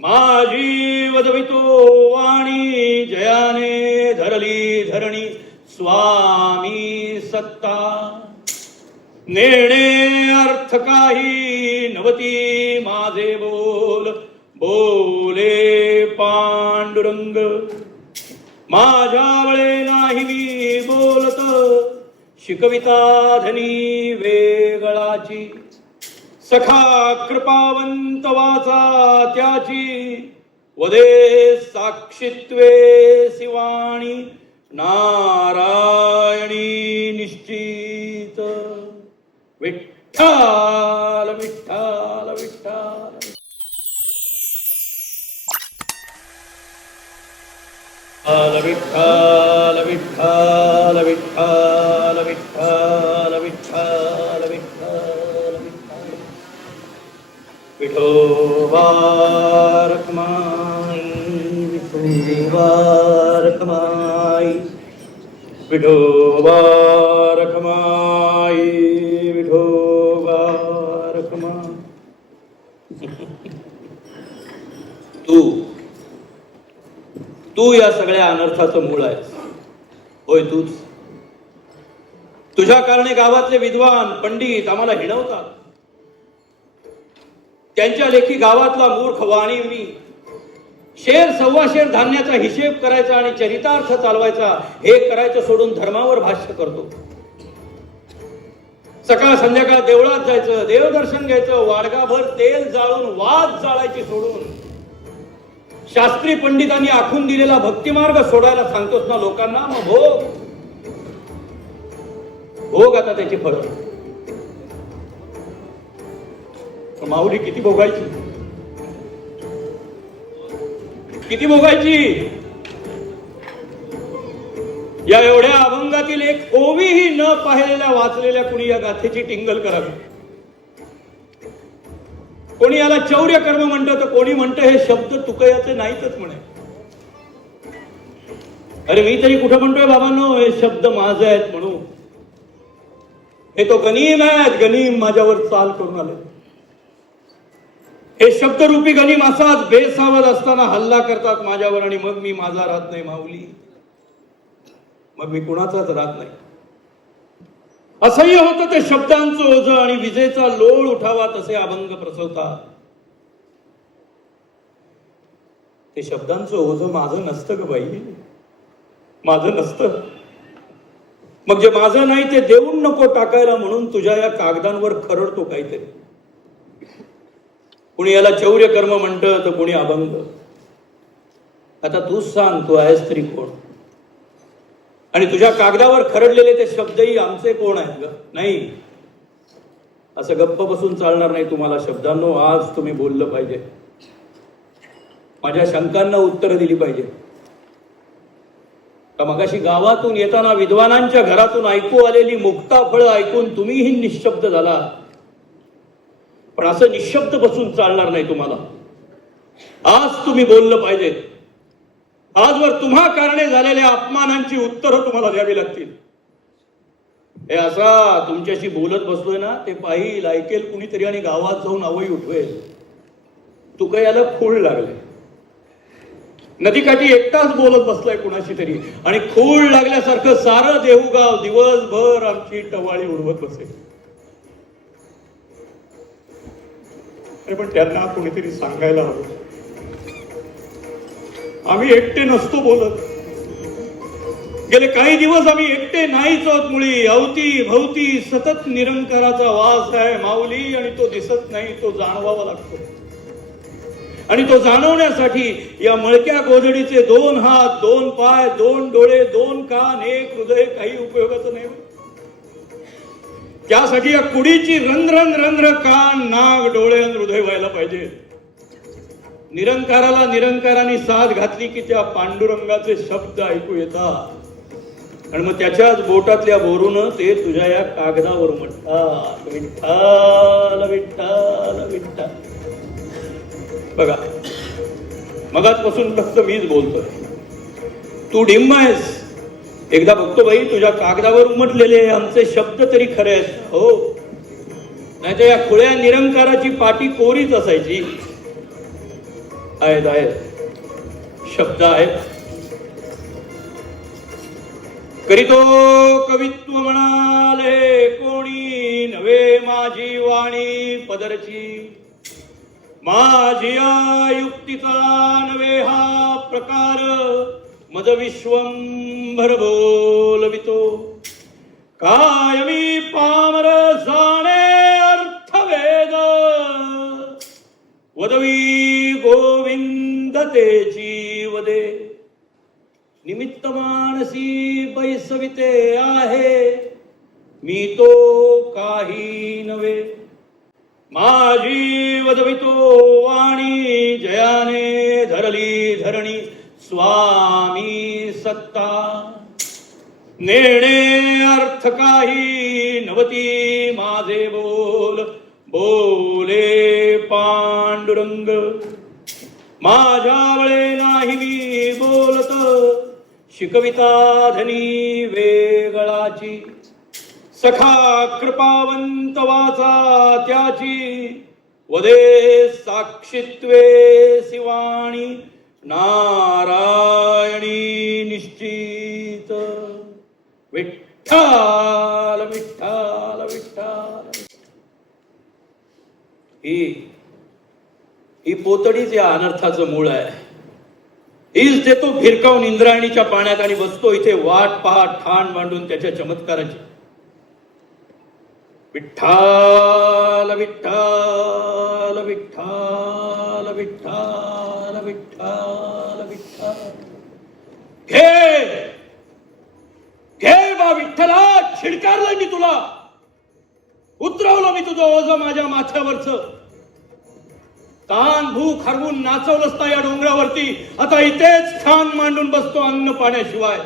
माझी वदवितो वाणी जयाने धरली धरणी स्वामी सत्ता। नेणे अर्थ काही नवती माझे बोल बोले पांडुरंग। माझ्या वळे नाही मी बोलत शिकविता धनी वेगळाची। सखा कृपावंत वाचा त्याची. वदे साक्षित्वे शिवाणी. नारायणी निश्चित. विठ्ठल विठ्ठल विठ्ठल. विठ्ठल विठ्ठल. रखमाई विठोबा रखमाई विठोबा रखमाई. तू तू या सगळ्या अनर्थाचं मूळ आहेस. होय तूच. तुझ्या कारणे गावातले विद्वान पंडित आम्हाला हिणवतात. त्यांच्या लेखी गावातला मूर्ख वाणी मी. शेर सव्वा शेर धान्याचा हिशेब करायचा आणि चरितार्थ चालवायचा हे करायचं सोडून धर्मावर भाष्य करतो. सकाळ संध्याकाळ देवळात जायचं देवदर्शन घ्यायचं वाडगाभर तेल जाळून वाद जाळायची सोडून. शास्त्री पंडितांनी आखून दिलेला भक्तिमार्ग सोडायला सांगतोस ना लोकांना मग भोग. भोग आता त्याची फळ. माऊली किती भोगायची? किती भोगायची? या एवढ्या अभंगातील एक ओवीही न पाहिलेल्या वाचलेल्या कुणी या गाथेची टिंगल करावी? कोणी याला चौर्य कर्म म्हणतं तर कोणी म्हणतं हे शब्द तुकयाचे नाहीतच म्हणे. अरे मी तरी कुठं म्हणतोय बाबांनो हे शब्द माझे आहेत म्हणून. हे तो गनीम आहेत गनीम माझ्यावर चाल करून आले. हे शब्दरूपी गनिम असाच बेसावध असताना हल्ला करतात माझ्यावर आणि मग मी माझा राहत नाही माऊली. मग मी कुणाचाच राहत नाही. असह्य होतं ते शब्दांचं ओझ आणि विजेचा लोळ उठावा तसे अभंग प्रसवतात. ते शब्दांचं ओझ माझं नसतं ग बाई. माझं नसतं. मग जे माझं नाही ते देऊन नको टाकायला म्हणून तुझ्या या कागदांवर खरडतो काहीतरी. कुणी याला चौर्य कर्म म्हणतं तर कुणी अभंग. आता तूच सांग तू आहेस तरी कोण? आणि तुझ्या कागदावर खरडलेले ते शब्दही आमचे कोण आहेत ग? नाही. असं गप्प बसून चालणार नाही तुम्हाला शब्दांनो आज तुम्ही बोललं पाहिजे. माझ्या शंकांना उत्तरं दिली पाहिजे. का मगाशी गावातून येताना विद्वानांच्या घरातून ऐकू आलेली मुक्ता फळं ऐकून तुम्हीही निशब्द झाला पण असं निशब्द बसून चालणार नाही तुम्हाला. आज तुम्ही बोललं पाहिजे. आजवर तुम्हा कारणे झालेल्या अपमानांची उत्तरं तुम्हाला द्यावी लागतील. हे असा तुमच्याशी बोलत बसलोय ना ते पाहिल ऐकेल कुणीतरी आणि गावात जाऊन आवई उठवेल. तू याला खूळ लागले नदीकाठी एकटाच बोलत बसलाय कुणाशी तरी. आणि खूळ लागल्यासारखं सारं देहूगाव दिवसभर आमची टवाळी उडवत बसेल. अरे पण त्यांना कोणीतरी सांगायला हवं. आम्ही एकटे नसतो बोलत. गेले काही दिवस आम्ही एकटे नाहीच आहोत मुळी अवती भवती सतत निरंकाराचा वास आहे माऊली आणि तो दिसत नाही तो जाणवावा लागतो. आणि तो जाणवण्यासाठी या मळक्या गोधडीचे दोन हात दोन पाय दोन डोळे दोन कान एक हृदय काही उपयोगाचं नाही. त्यासाठी या कुडीची रंध्रन रंध्र कान नाक डोळे आणि हृदय व्हायला पाहिजे. निरंकाराला निरंकाराने साथ घातली की त्या पांडुरंगाचे शब्द ऐकू येतात. आणि मग त्याच्याच बोटातल्या बोरून ते तुझ्या या कागदावर म्हणतात. विठ्ठल विठ्ठल विठ्ठल. बघा मगाचपासून फक्त मीच बोलतोय. तू डिंब आहेस. एकदा बघतो बाई तुझ्या कागदावर उमटलेले आमचे शब्द तरी खरे आहेत. हो. नाही तर या खुळ्या निरंकाराची पाठी कोरीच असायची. आहेत आहेत. शब्द आहेत. करीतो कवित्व म्हणाले कोणी नवे माझी वाणी पदरची. माझी युक्तीचा नवे हा प्रकार. मद विश्वंभर बोलवितो काय मी पामर जाणे अर्थवेद। वदवी गोविंद ते वदे निमित्त मानसी बैसविते आहे। मी तो काही नव्हे। माझी वदवितो वाणी जयाने धरली धरणी। स्वामी सत्ता. नेणे अर्थ काही नवती माझे बोल. बोले पांडुरंग. माझ्या वळे नाही मी बोलत. शिकविता धनी वेगळाची. सखा कृपावंत वाचा त्याची. वदे साक्षित्वे शिवाणी. नारायणी निश्चित। विठ्ठल विठ्ठल विठ्ठल। ही ही पोतडीच या अनर्थाचं मूळ आहे हीच देतो भिरकावून इंद्रायणीच्या पाण्यात आणि बसतो इथे वाट पहाट ठाण मांडून त्याच्या चमत्काराची. विठ्ठल विठ्ठल। विठ्ठल विठ्ठल विठ्ठल विठ्ठल घे! घे बा विठ्ठला छिडकारलं मी तुला. उतरवलं मी तुझं ओझ माझ्या माथ्यावरच. तान भूक हरवून नाचवलंच ना या डोंगरावरती. आता इथेच खान मांडून बसतो अन्न पाण्याशिवाय.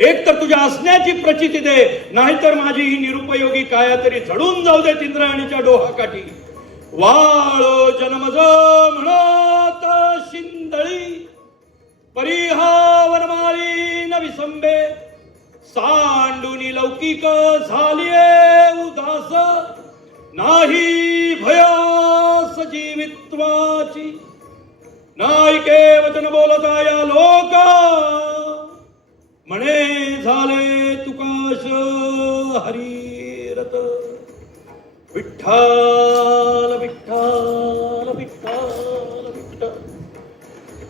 एक तर तुझ्या असण्याची प्रचिती दे नाहीतर माझी ही निरुपयोगी काया तरी झडून जाऊ दे इंद्रायणीच्या डोहाकाठी. वाळ जन्मज म्हणत शिंदळी परिहा वनमाळी न विसंबे सांडुनी लौकिक झालीये उदास नाही भयास जीवित्वाची. नाही के वचन बोलता या लोका म्हणे झाले तुकाश हरिरत विठ्ठा विठ्ठल